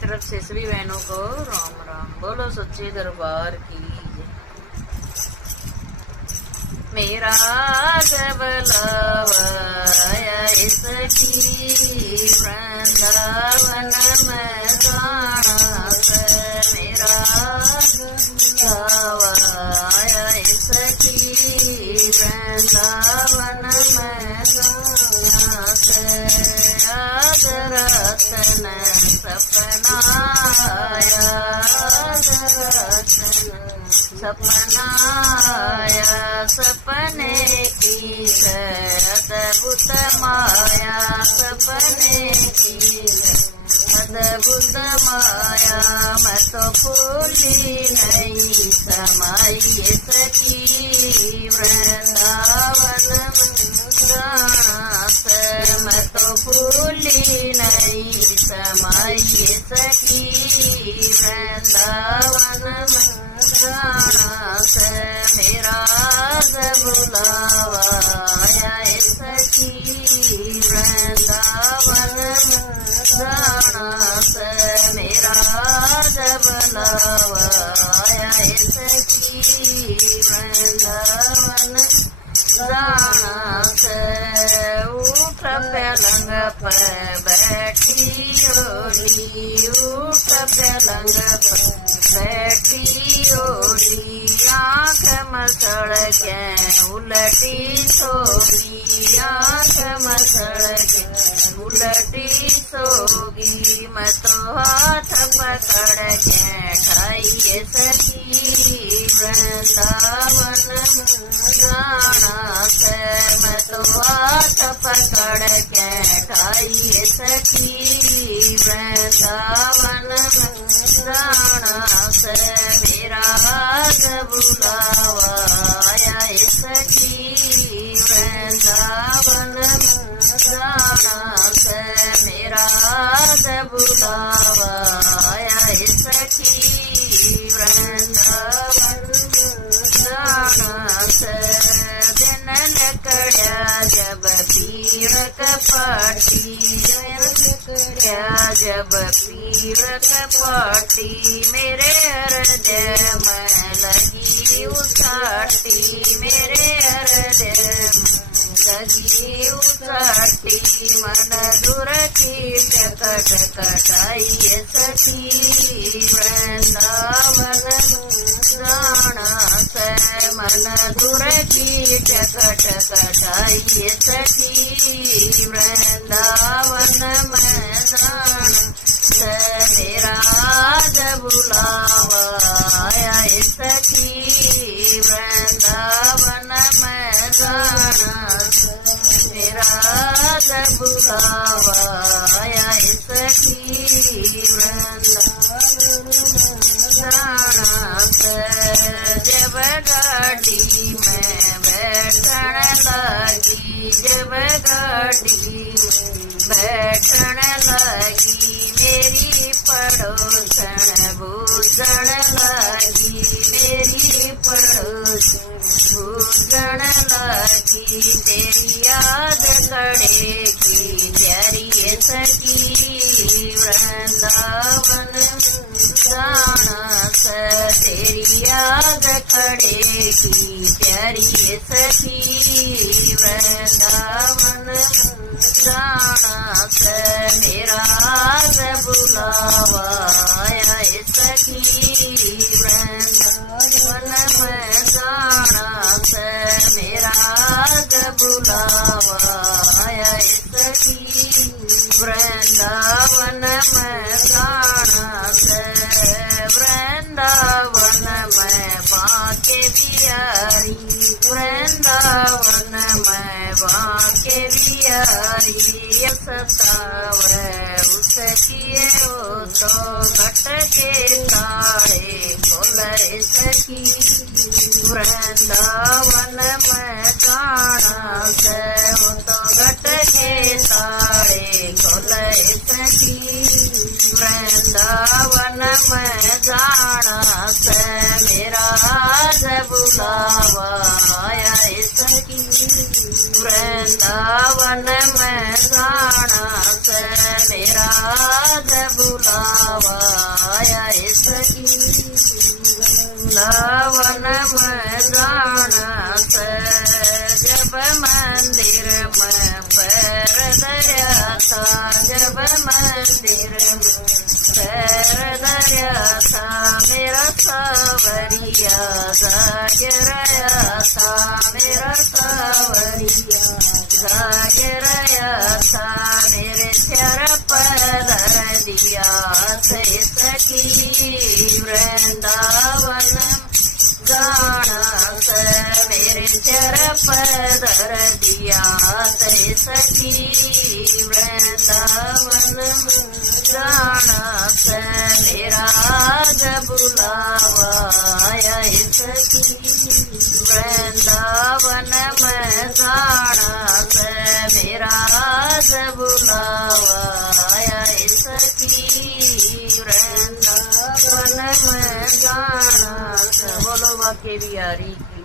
तरफ से सभी बहनों को राम राम। बोलो सच्चे दरबार की। मेरा जब लावाया इसकी वृंदावन में जाना से, मेरा लावाया इसकी वृंदावन में जाना से। आज रतन सपनाया, सपनाया, सपने की अद्भुत माया, सपने की अद्भुत माया। मैं तो भूली नहीं समाई सखी वृंदावन जाना से, मैं तो भूली नहीं समाई सखी वृंदावन जाना से। मेरा बुलावा आया सखी वृंदावन जाना से, मेरा बुलावा आया सखी वृंदावन जाना से। उठ पलंग पर बैठी ओढ़ी, उठ पलंग पर बैठी ओढ़ी, आँख मसड़ के उलटी सोगी, आँख मसड़ के उलटी सोगी। मैं तो हाथ पकड़ के ठाई सखी वृंदावन जाना से, मैं तो हाथ पकड़ के ठाई सखी वृंदावन जाना से। मेरा बुलावा आया सखी वृंदावन जाना से, मेरा बुलावा आया सखी वृंदावन जाना से। दिन निकड़ा जब पीर कपाटी, जब पीर कपाटी, मेरे हृदय में लगी उसाटी, मेरे हृदय लगी उसाटी। मन दूर की चकट कटाई सखी वृंदावन जाना से, मन दूर की चकट कटाई सखी वृंदावन में जाना से। मेरा बुलावा आया सखी वृंदावन में जाना से, मेरा बुलावा आया सखी वृंदावन जाना से। जब गाड़ी में बैठन लगी, जब गाड़ी बैठन लगी, मेरी पड़ोसन बूझन लगी, मेरी पड़ोसन बूझन लगी। तेरी याद करेगी प्यारी सखी वृंदावन जाना से, तेरी याद करेगी प्यारी सखी वृंदावन जाना से। मेरा बुलावा आया सखी वृंदावन में जाना से, मेरा बुलावा आया सखी वृंदावन में जाना से। वृंदावन में बांके बिहारी, वृंदावन में बांके बिहारी, सतावे उसकी हो तो घट के तारे खोले सखी वृंदावन में जाना से। हो तो घट के तारे खोले सखी वृंदावन में जाना से। मेरा बुलावा आया सखी वृंदावन में जाना से। मेरा बुलावा वृंदावन में जाना से जब मंदिर में पैर दया था, जब मंदिर में पैर दया था, मेरा सावरिया जाग रहा था, मेरा सावरिया जाग रहा था, मेरे सिर पर दिया से सखी वृंदावन जाना से, मेरे सिर पर दिया से सखी वृंदावन जाना से, मेरा आज बुलावा आया सखी वृंदावन में जाना से, मेरा आज बुलावा आया सखी वृंदावन में जाना से। बोलो वाक्य बिहारी की।